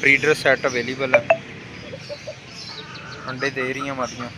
Breeder set available है, अंडे दे रही हैं मादियाँ।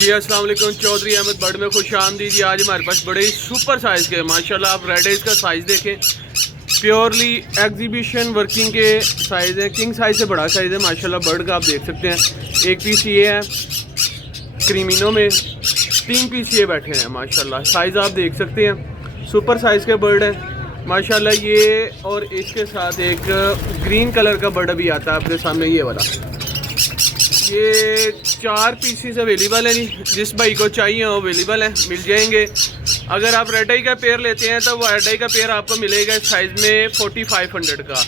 जी अस्सलाम वालेकुम, चौधरी अहमद बर्ड में खुश आमदीद। आज हमारे पास बड़े ही सुपर साइज़ के माशाल्लाह, आप रेड आइज का साइज़ देखें, प्योरली एग्जीबिशन वर्किंग के साइज़ है। किंग साइज़ से बड़ा साइज़ है माशाल्लाह बर्ड का, आप देख सकते हैं। एक पीस ये है क्रीमिनो में, 3 पीस ये बैठे हैं माशाल्लाह। साइज़ आप देख सकते हैं, सुपर साइज़ के बर्ड है माशाल्लाह ये। और इसके साथ एक ग्रीन कलर का बर्ड भी आता है आपके सामने, ये वाला। ये 4 पीसेस अवेलेबल है, नहीं जिस भाई को चाहिए वो अवेलेबल है, मिल जाएंगे। अगर आप रेड आई का पेयर लेते हैं तो वो रेड आई का पेयर आपको मिलेगा इस साइज़ में 4500 का,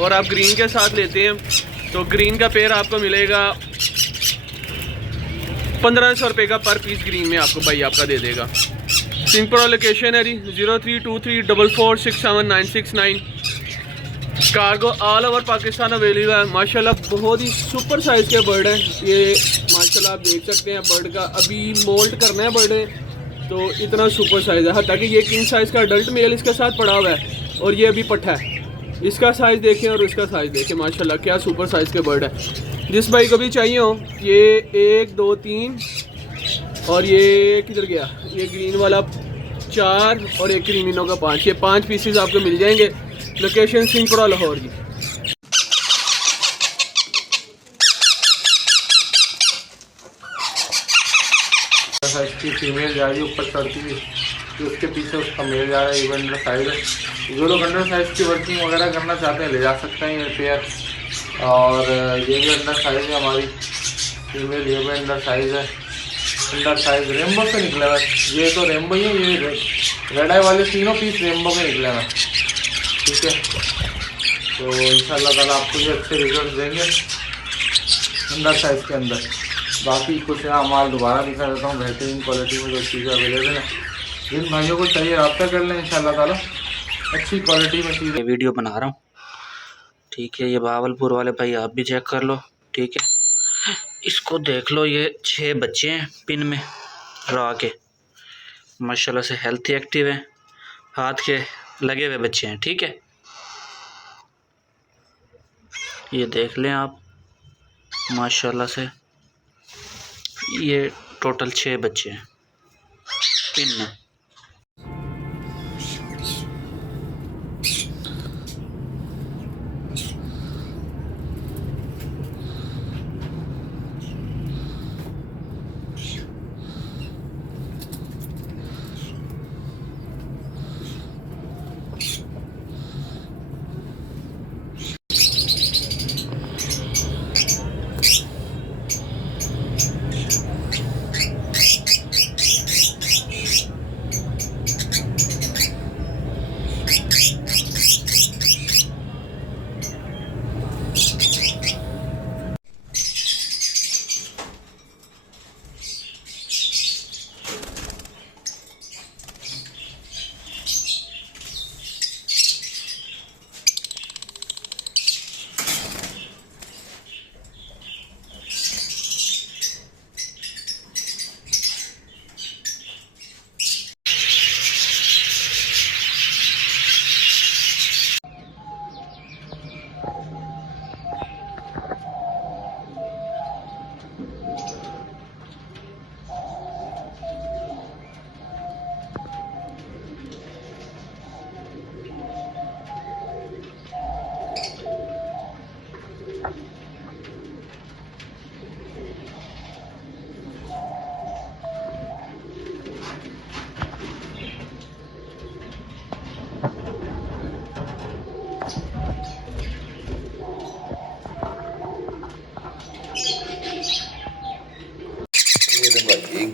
और आप ग्रीन के साथ लेते हैं तो ग्रीन का पेयर आपको मिलेगा 1500 रुपये का पर पीस ग्रीन में आपको भाई आपका दे देगा। सिंहपुरा लोकेशन है जी 032344679669। Cargo all over Pakistan available है। माशाल्लाह बहुत ही सुपर साइज़ के बर्ड हैं ये। माशाल्लाह आप देख सकते हैं बर्ड का अभी मोल्ट करना है बर्ड है तो इतना सुपर साइज़ है। हालांकि ये किंग साइज़ का अडल्ट मेल इसके साथ पड़ा हुआ है और ये अभी पट्ठा है। इसका साइज़ देखें और इसका साइज़ देखें, माशाल्लाह क्या सुपर साइज़ के बर्ड है। जिस भाई को भी चाहिए हो, ये 1 2 3 और ये किधर गया, ये ग्रीन वाला 4 और एक क्रीमिनो का 5, ये 5 पीसेज आपको मिल जाएंगे। लोकेशन सिंहपुरा लाहौर जी। इसकी फीमेल जा रही है ऊपर चढ़ती हुई, तो उसके पीछे उसका मेल जा रहा है। ये भी अंडर साइज है। जो लोग अंडर साइज की वर्किंग वगैरह करना चाहते हैं ले जा सकते हैं ये पेयर। और ये भी अंडर साइज है हमारी फीमेल, ये भी अंडर साइज है। अंडर साइज रेमबो से निकला है। ये तो रेमबो ही है, ये रेड आई वाले तीनों पीस रेमबो के निकले हैं। ठीक है, तो इंशाल्लाह ताला आपको ये अच्छे रिजल्ट देंगे अंडर साइज़ के अंदर। बाकी कुछ यहाँ माल दोबारा दिखा देता हूँ बेहतरीन क्वालिटी में जो चीज़ें अवेलेबल हैं। जिन भाइयों को चाहिए रब्ता कर लें, इंशाल्लाह ताला अच्छी क्वालिटी में चीज़ें। वीडियो बना रहा हूँ, ठीक है। ये भावलपुर वाले भाई आप भी चेक कर लो, ठीक है। इसको देख लो, ये 6 बच्चे हैं पिन में रॉ के, माशाल्लाह से हेल्थी एक्टिव हैं, हाथ के लगे हुए बच्चे हैं, ठीक है। ये देख लें आप, माशाल्लाह से ये टोटल 6 बच्चे हैं पिन में।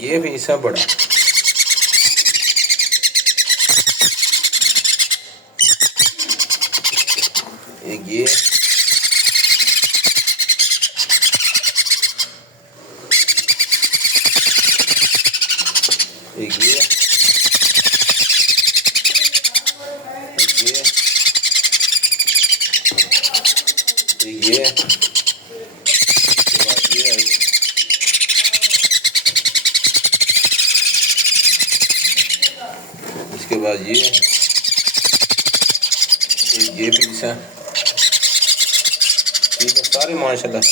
ये भी हिस्सा बड़ा एक ये एक ये एक ये इसके बाद ये पीस है। ठीक है, सारे माशाल्लाह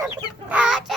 आज